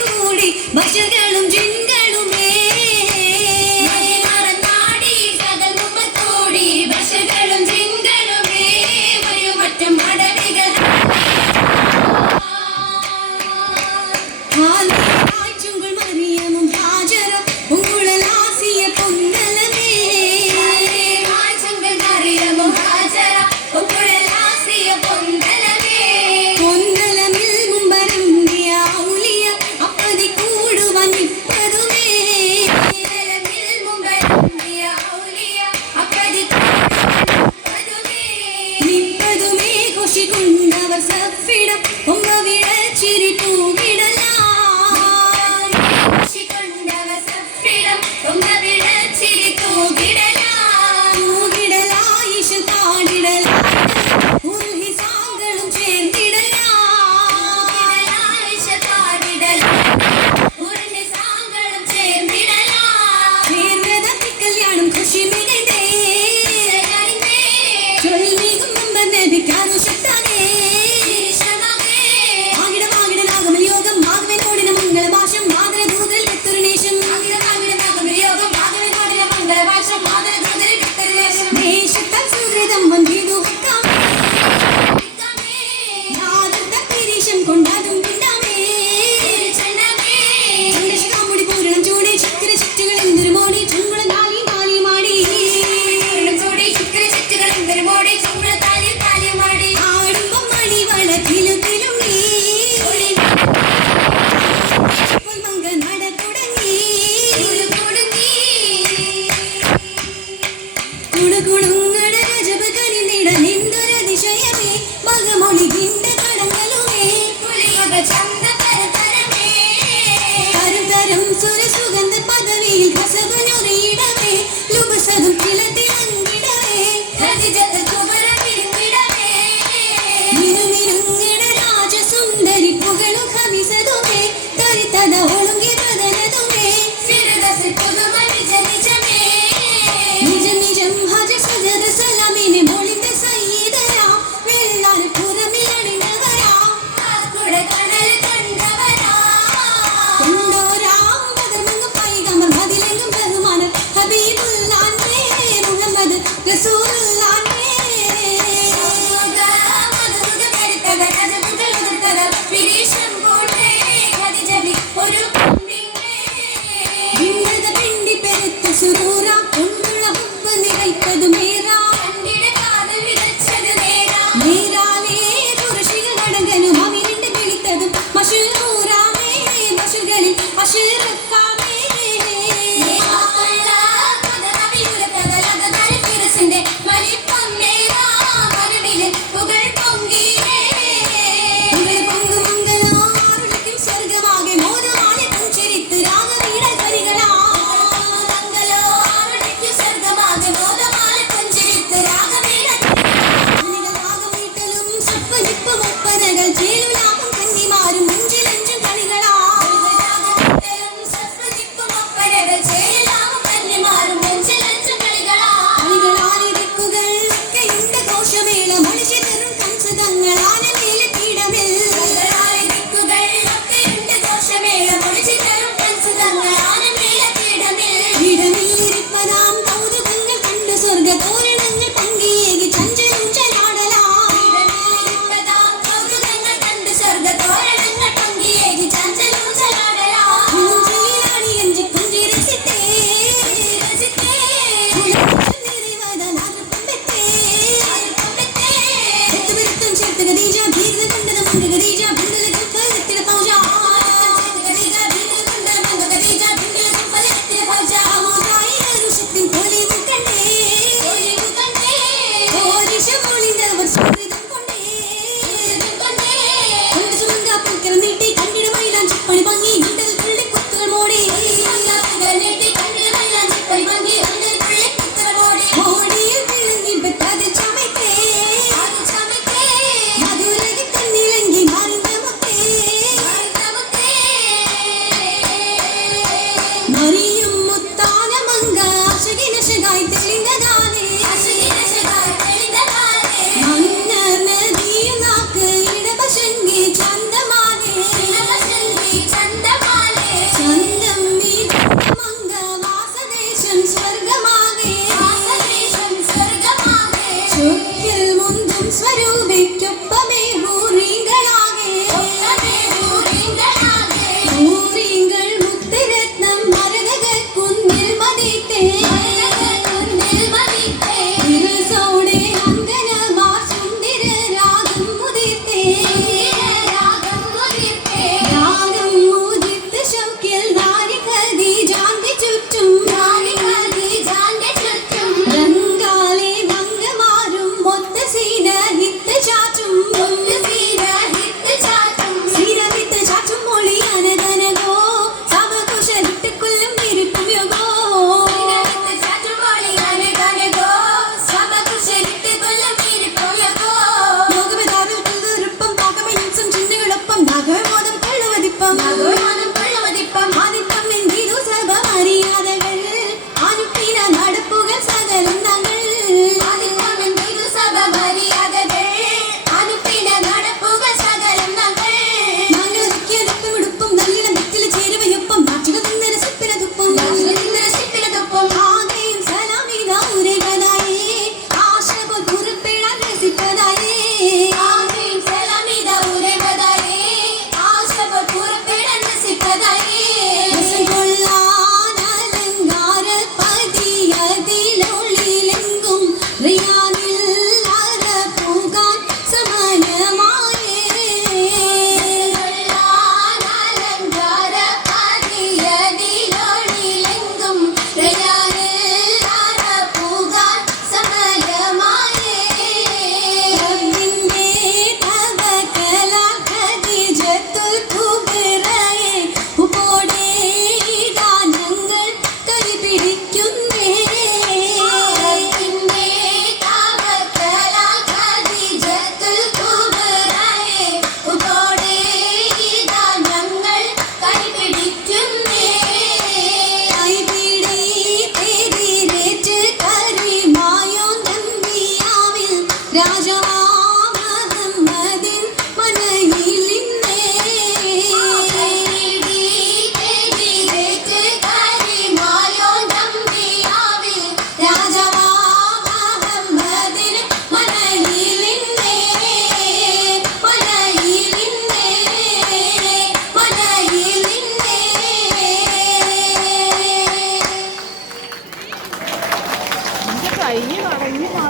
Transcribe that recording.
കൂടി ബഷകളും ജിങ്കളുമേ കൂടി ബഷകളും ജിങ്കളുമേ ഒരു മറ്റം മടവികൾ ുന്നവർ സഫിടം ഒമ്പ വിഴച്ചിരി തൂകിടലായിശം കാടിടല ഉൽഹി സാങ്കളും ചേർന്നിടല കല്യാണം ഖുഷി മികണ്ടേ ചൊല്ലികും നമ്പർ നബിക്കാനു ശക്താനേ യോഗം ഭാഗവനോടിന മംഗളഭാഷം മാതൃ ദൂതൽ വിത്തുരുനേശം ദേശത്താൽ സുഹൃതം വന്ദിതു കൊണ്ടാതും പിണ്ടാമേ ചന്ദ്രശിഖാമുടി പൂരണം ചൂടി ചക്ര ചുറ്റുകൾ എന്തൊരു മോടി ചുങ്കുള താലി താലി മാടി ആടുമ്പം മണി വളത്തിലും തിലുങ്ങി മംഗ നട തുടങ്ങി കുടുകുടുങ്ങട രജബ് കനിന്നിട നിന്ദുരതിശയമേ മകമൊളികിണ്ട കടങ്ങളുമേ തരും സുരസുഗന്ധ പദവിയിൽ ഹസബുനുറിയിടവേ ലുബസതും കിളത്തിളങ്ങിടവേ നിരുനിരുങ്ങിട രാജസുന്ദരി പുകളും ഹമിസതുമേ തരിതത ഒളുങ്കി ബദലതുമേ നിജം നിജം ഹജ സജദ സലാമിനെ മോളിന്റെ സയ്യിദരാ വെള്ളാൻ പുറമിലണിനവരാ കടൽ കണ്ട മതിപ്പം ആദിത്യം എന്തിതു സഭ മര്യാദകൾ അനുപ്പിന നടപ്പുകൾ സകലം ഞങ്ങൾ രാജാ